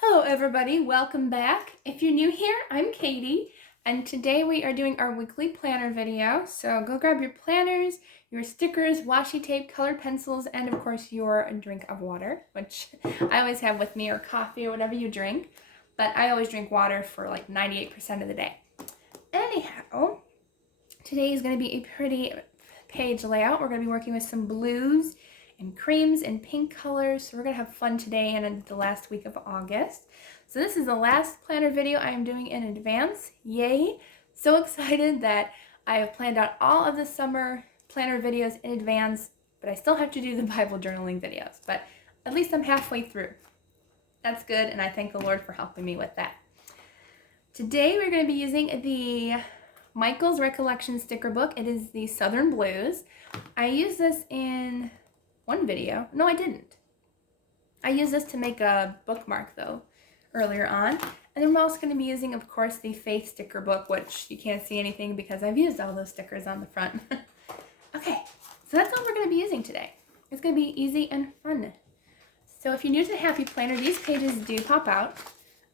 Hello everybody, welcome back. If you're new here, I'm Katie, and today we are doing our weekly planner video. So go grab your planners, your stickers, washi tape, colored pencils, and of course your drink of water, which I always have with me, or coffee, or whatever you drink. But I always drink water for like 98% of the day. Anyhow, today is going to be a pretty page layout. We're going to be working with some blues and creams and pink colors. So we're going to have fun today and in the last week of August. So this is the last planner video I am doing in advance. Yay! So excited that I have planned out all of the summer planner videos in advance, but I still have to do the Bible journaling videos. But at least I'm halfway through. That's good, and I thank the Lord for helping me with that. Today we're going to be using the Michael's Recollections sticker book. It is the Southern Blues. I used this in one video. No, I didn't. I used this to make a bookmark though earlier on. And then we're also going to be using, of course, the Faith sticker book, which you can't see anything because I've used all those stickers on the front. Okay, so that's all we're going to be using today. It's going to be easy and fun. So if you're new to the Happy Planner, these pages do pop out.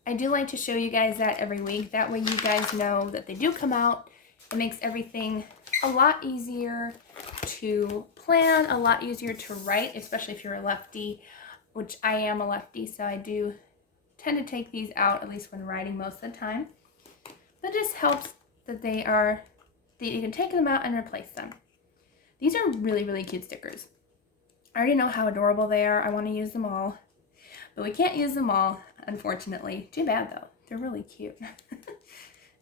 I do like to show you guys that every week. That way you guys know that they do come out. It makes everything a lot easier to plan, a lot easier to write, especially if you're a lefty, which I am a lefty, so I do tend to take these out, at least when writing most of the time. But it just helps that you can take them out and replace them. These are really, really cute stickers. I already know how adorable they are. I want to use them all. But we can't use them all, unfortunately. Too bad, though. They're really cute.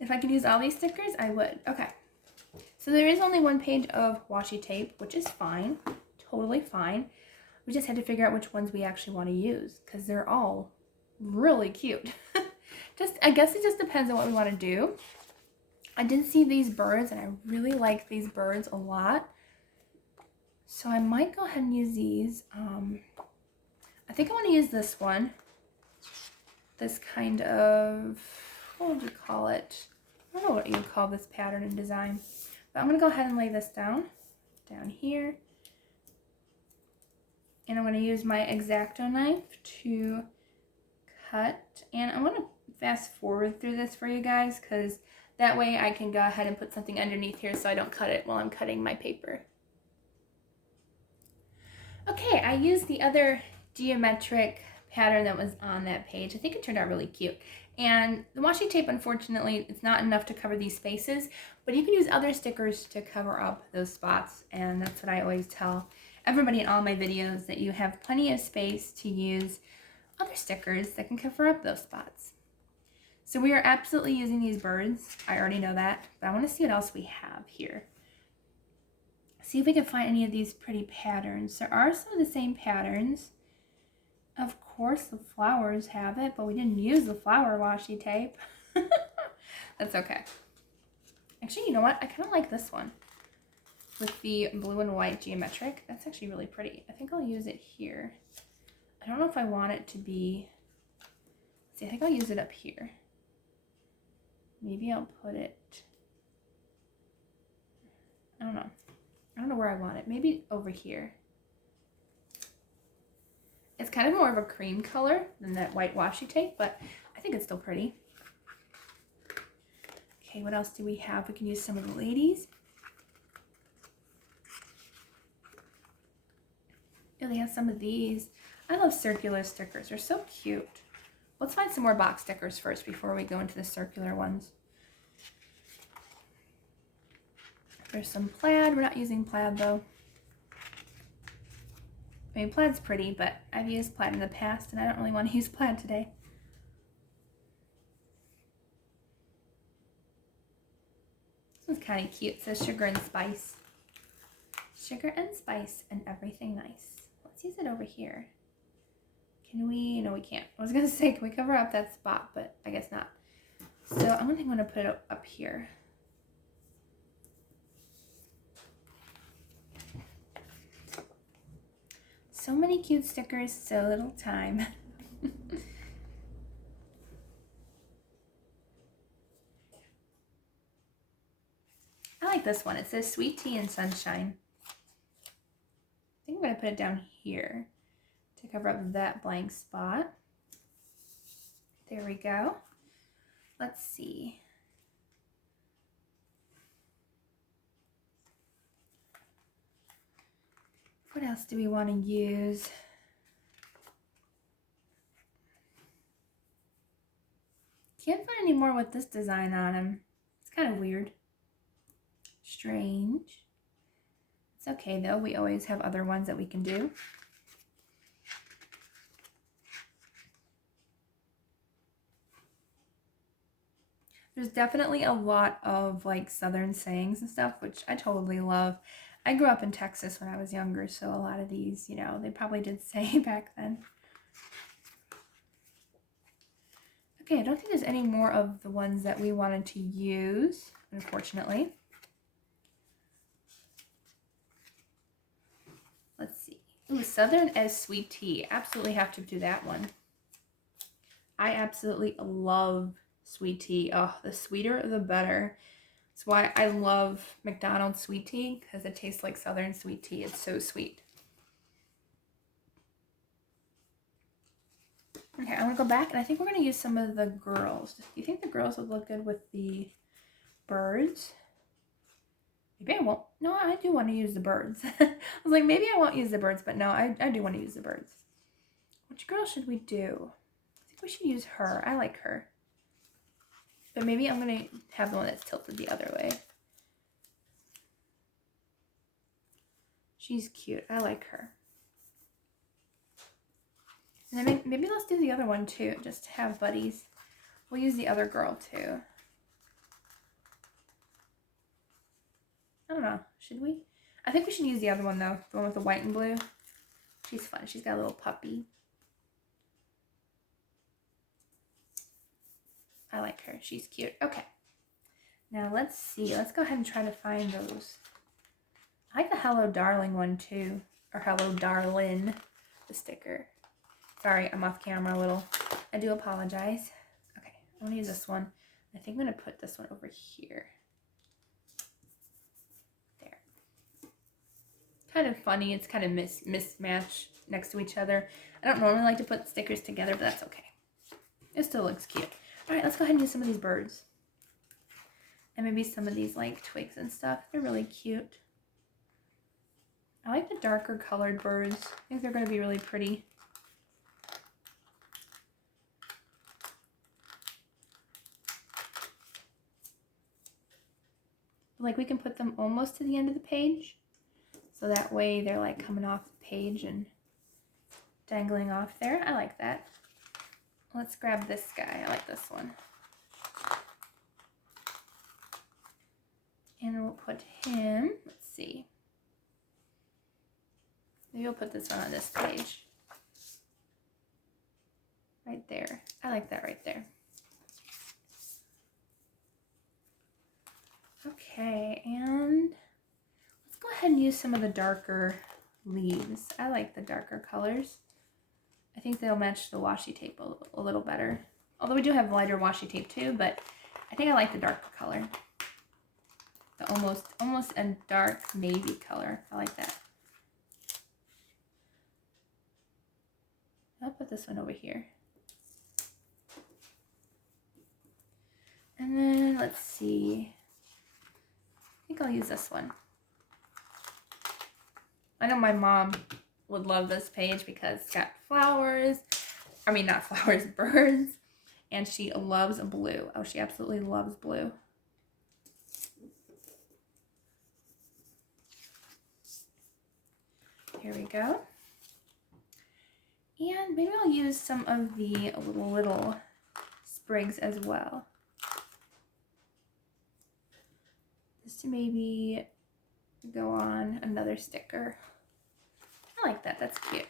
If I could use all these stickers, I would. Okay. So there is only one page of washi tape, which is fine. Totally fine. We just had to figure out which ones we actually want to use, because they're all really cute. I guess it just depends on what we want to do. I did see these birds, and I really like these birds a lot. So I might go ahead and use these. I think I want to use this one. This kind of, what would you call it? I don't know what you would call this pattern and design. But I'm going to go ahead and lay this down here. And I'm going to use my X-Acto knife to cut. And I want to fast forward through this for you guys, because that way I can go ahead and put something underneath here so I don't cut it while I'm cutting my paper. Okay, I used the other geometric pattern that was on that page. I think it turned out really cute. And the washi tape, unfortunately, it's not enough to cover these spaces, but you can use other stickers to cover up those spots, and that's what I always tell everybody in all my videos, that you have plenty of space to use other stickers that can cover up those spots. So we are absolutely using these birds. I already know that, but I want to see what else we have here. See if we can find any of these pretty patterns. There are some of the same patterns. Of course, the flowers have it, but we didn't use the flower washi tape. That's okay. Actually, you know what? I kind of like this one with the blue and white geometric. That's actually really pretty. I think I'll use it here. I don't know if I want it to be... See, I think I'll use it up here. Maybe I'll put it... I don't know. I don't know where I want it. Maybe over here. It's kind of more of a cream color than that white washi tape, but I think it's still pretty. Okay, what else do we have? We can use some of the ladies. Oh, they have some of these. I love circular stickers. They're so cute. Let's find some more box stickers first before we go into the circular ones. There's some plaid. We're not using plaid though. I mean, plaid's pretty, but I've used plaid in the past, and I don't really want to use plaid today. This one's kind of cute. It says sugar and spice. Sugar and spice and everything nice. Let's use it over here. Can we? No, we can't. I was going to say, can we cover up that spot, but I guess not. So I think I'm going to put it up here. So many cute stickers, so little time. I like this one. It says sweet tea and sunshine. I think I'm going to put it down here to cover up that blank spot. There we go. Let's see. What else do we want to use? Can't find any more with this design on them. It's kind of weird. Strange. It's okay though. We always have other ones that we can do. There's definitely a lot of like Southern sayings and stuff, which I totally love. I grew up in Texas when I was younger, so a lot of these, you know, they probably did say back then. Okay, I don't think there's any more of the ones that we wanted to use, unfortunately. Let's see. Ooh, Southern as sweet tea. Absolutely have to do that one. I absolutely love sweet tea. Oh, the sweeter the better. That's why I love McDonald's sweet tea, because it tastes like Southern sweet tea. It's so sweet. Okay, I'm going to go back, and I think we're going to use some of the girls. Do you think the girls would look good with the birds? Maybe I won't. No, I do want to use the birds. I was like, maybe I won't use the birds, but no, I do want to use the birds. Which girl should we do? I think we should use her. I like her. But maybe I'm going to have the one that's tilted the other way. She's cute. I like her. And then maybe let's do the other one too, just to have buddies. We'll use the other girl too. I don't know. Should we? I think we should use the other one though. The one with the white and blue. She's fun. She's got a little puppy. I like her. She's cute. Okay. Now let's see. Let's go ahead and try to find those. I like the Hello Darling one too. Or Hello Darlin', the sticker. Sorry, I'm off camera a little. I do apologize. Okay, I'm going to use this one. I think I'm going to put this one over here. There. Kind of funny. It's kind of mismatched next to each other. I don't normally like to put stickers together, but that's okay. It still looks cute. All right, let's go ahead and use some of these birds. And maybe some of these like twigs and stuff. They're really cute. I like the darker colored birds. I think they're going to be really pretty. Like we can put them almost to the end of the page. So that way they're like coming off the page and dangling off there. I like that. Let's grab this guy. I like this one. And we'll put him, let's see. Maybe we'll put this one on this page. Right there. I like that right there. Okay, and let's go ahead and use some of the darker leaves. I like the darker colors. I think they'll match the washi tape a little better. Although we do have lighter washi tape too, but I think I like the darker color. The almost a dark navy color. I like that. I'll put this one over here. And then let's see. I think I'll use this one. I know my mom would love this page because it's got flowers. I mean, not flowers, birds. And she loves blue. Oh, she absolutely loves blue. Here we go. And maybe I'll use some of the little sprigs as well. Just to maybe go on another sticker. I like that. That's cute.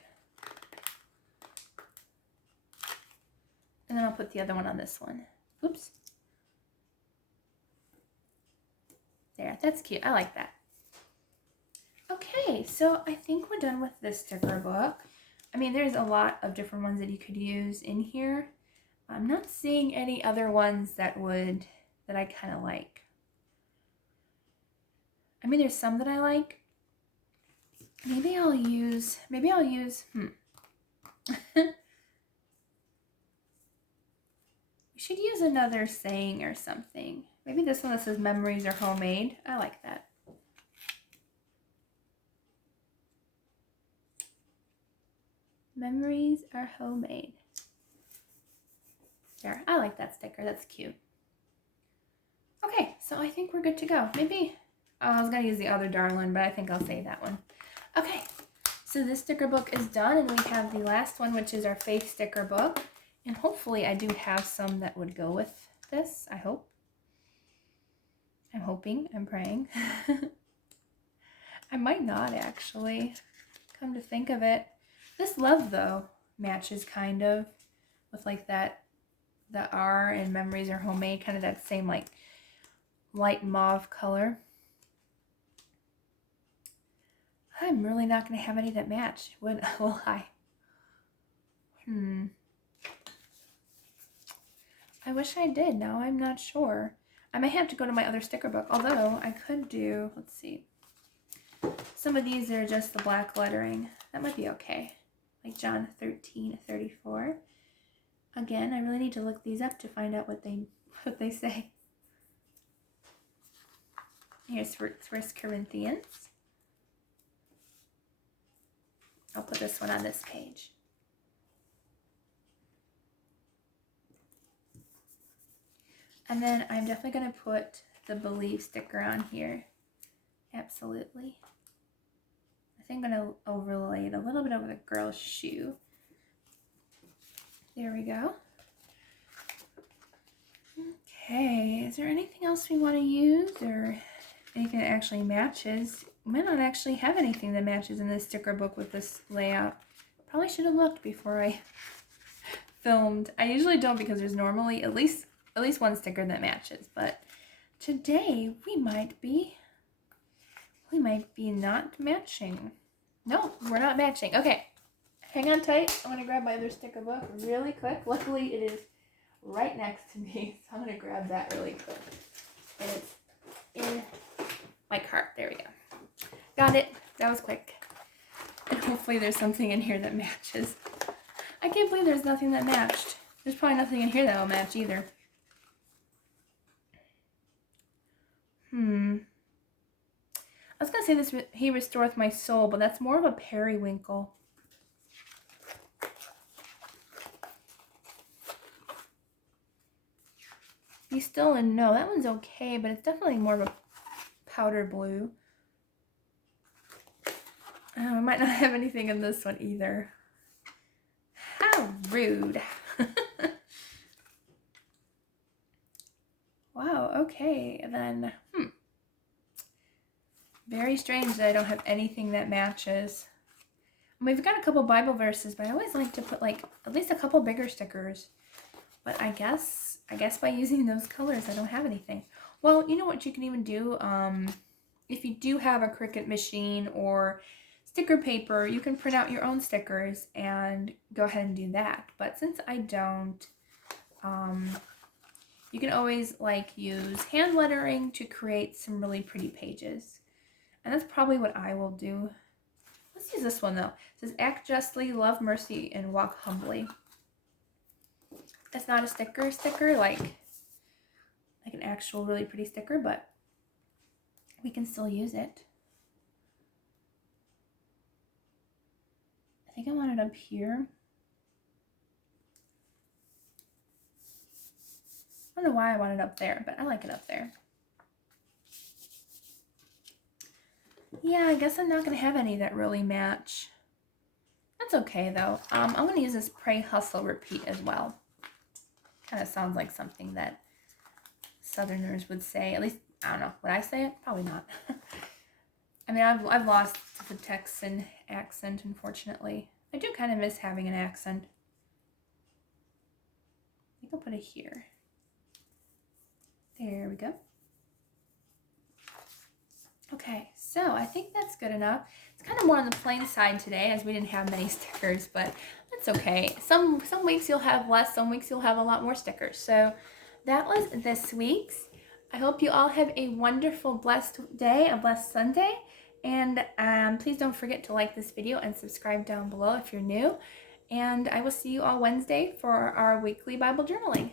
And then I'll put the other one on this one. Oops. There. That's cute. I like that. Okay, so I think we're done with this sticker book. I mean, there's a lot of different ones that you could use in here. I'm not seeing any other ones that I kind of like. I mean, there's some that I like. Maybe I'll use, should use another saying or something. Maybe this one that says memories are homemade. I like that. Memories are homemade. There, I like that sticker. That's cute. Okay, so I think we're good to go. Maybe, oh, I was going to use the other darling, but I think I'll save that one. Okay, so this sticker book is done, and we have the last one, which is our faith sticker book. And hopefully I do have some that would go with this, I hope. I'm hoping, I'm praying. I might not, actually, come to think of it. This love, though, matches kind of with like that, the R and memories are homemade, kind of that same like light mauve color. I'm really not going to have any that match, will I? I wish I did. Now I'm not sure. I may have to go to my other sticker book, although I could do, let's see. Some of these are just the black lettering. That might be okay. Like John 13:34. Again, I really need to look these up to find out what they say. Here's 1 Corinthians. I'll put this one on this page. And then I'm definitely going to put the Believe sticker on here. Absolutely. I think I'm going to overlay it a little bit over the girl's shoe. There we go. Okay, is there anything else we want to use or anything that actually matches? We might not actually have anything that matches in this sticker book with this layout. Probably should have looked before I filmed. I usually don't because there's normally at least one sticker that matches, but today we might be not matching. No, we're not matching. Okay, hang on tight. I'm gonna grab my other sticker book really quick. Luckily it is right next to me, so I'm gonna grab that really quick. And it's in my cart. There we go. Got it. That was quick. And hopefully there's something in here that matches. I can't believe there's nothing that matched. There's probably nothing in here that will match either. I was going to say this, He Restoreth My Soul, but that's more of a periwinkle. Be Still and Know. That one's okay, but it's definitely more of a powder blue. I might not have anything in this one either. How rude. Wow, okay, then, very strange that I don't have anything that matches. We've got a couple Bible verses, but I always like to put like at least a couple bigger stickers. But I guess by using those colors, I don't have anything. Well, you know what you can even do? If you do have a Cricut machine or sticker paper, you can print out your own stickers and go ahead and do that. But since I don't, you can always like use hand lettering to create some really pretty pages. And that's probably what I will do. Let's use this one though. It says, act justly, love mercy, and walk humbly. It's not a sticker like an actual really pretty sticker, but we can still use it. I think I want it up here. I don't know why I want it up there, but I like it up there. Yeah, I guess I'm not going to have any that really match. That's okay, though. I'm going to use this Pray, Hustle, Repeat as well. Kind of sounds like something that Southerners would say. At least, I don't know. Would I say it? Probably not. I mean, I've lost the Texan accent, unfortunately. I do kind of miss having an accent. I think I'll put it here. There we go. Okay, so I think that's good enough. It's kind of more on the plain side today as we didn't have many stickers, but that's okay. Some weeks you'll have less, some weeks you'll have a lot more stickers. So that was this week's. I hope you all have a wonderful, blessed day, a blessed Sunday. And please don't forget to like this video and subscribe down below if you're new. And I will see you all Wednesday for our weekly Bible journaling.